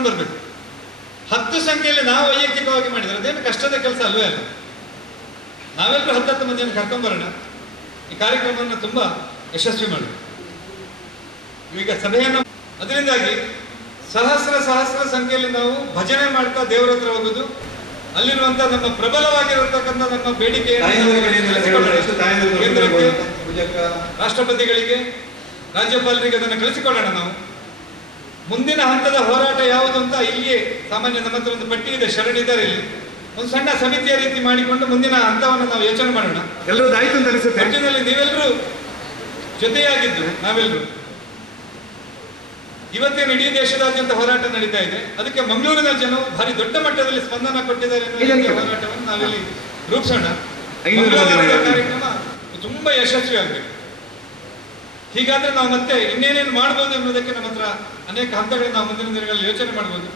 ಕರ್ಕೊಂಡು ಬರ್ಬೇಕು. 10 ಸಂಖ್ಯೆಯಲ್ಲಿ ನಾವು ವೈಯಕ್ತಿಕವಾಗಿ ಮಾಡಿದ್ರೆ ಅದೇನು ಕಷ್ಟದ ಕೆಲಸ ಅಲ್ವೇ ಅಲ್ಲ. ನಾವೆಲ್ಲರೂ 10 ಮಂದಿಯನ್ನು ಕರ್ಕೊಂಡ್ಬರೋಣ, ಈ ಕಾರ್ಯಕ್ರಮವನ್ನು ತುಂಬಾ ಯಶಸ್ವಿ ಮಾಡಬೇಕು. ಈಗ ಸಭೆಯನ್ನು ಅದರಿಂದಾಗಿ ಸಹಸ್ರ ಸಂಖ್ಯೆಯಲ್ಲಿ ನಾವು ಭಜನೆ ಮಾಡ್ತಾ ದೇವರ ಹತ್ರ ಹೋಗುದು, ಅಲ್ಲಿರುವಂತ ನಮ್ಮ ಪ್ರಬಲವಾಗಿರತಕ್ಕಂಥ ನಮ್ಮ ಬೇಡಿಕೆಯನ್ನು ಕೇಂದ್ರಕ್ಕೆ, ರಾಷ್ಟ್ರಪತಿಗಳಿಗೆ, ರಾಜ್ಯಪಾಲರಿಗೆ ಅದನ್ನು ಕಳಿಸಿಕೊಡೋಣ. ನಾವು ಮುಂದಿನ ಹಂತದ ಹೋರಾಟ ಯಾವುದು ಅಂತ ಇಲ್ಲಿಯೇ ಸಾಮಾನ್ಯ ನಮ್ಮ ಹತ್ರ ಒಂದು ಪಟ್ಟಿ ಇದೆ, ಶರಣಿದ್ದಾರೆ, ಇಲ್ಲಿ ಒಂದು ಸಣ್ಣ ಸಮಿತಿಯ ರೀತಿ ಮಾಡಿಕೊಂಡು ಮುಂದಿನ ಹಂತವನ್ನು ನಾವು ಯೋಚನೆ ಮಾಡೋಣ. ಎಲ್ಲರೂ ಆಯ್ತು ಅಂತ ಅನಿಸುತ್ತೆ. ಒಟ್ಟಿನಲ್ಲಿ ನೀವೆಲ್ಲರೂ ಜೊತೆಯಾಗಿದ್ದು ನಾವೆಲ್ಲರೂ ಇವತ್ತೇನು ಇಡೀ ದೇಶದಾದ್ಯಂತ ಹೋರಾಟ ನಡೀತಾ ಇದೆ, ಅದಕ್ಕೆ ಮಂಗಳೂರಿನ ಜನರು ಭಾರಿ ದೊಡ್ಡ ಮಟ್ಟದಲ್ಲಿ ಸ್ಪಂದನ ಕೊಟ್ಟಿದ್ದಾರೆ. ಹೋರಾಟವನ್ನು ನಾವಿಲ್ಲಿ ರೂಪಿಸೋಣ. ಕಾರ್ಯಕ್ರಮ ತುಂಬಾ ಯಶಸ್ವಿ ಆಗಬೇಕು. ಹೀಗಾದ್ರೆ ನಾವು ಮತ್ತೆ ಇನ್ನೇನೇನು ಮಾಡ್ಬೋದು ಎನ್ನುವುದಕ್ಕೆ ನಮ್ಮ ಹತ್ರ ಅನೇಕ ಹಂತಗಳನ್ನು ನಾವು ಮುಂದಿನ ದಿನಗಳಲ್ಲಿ ಯೋಚನೆ ಮಾಡ್ಬೋದು.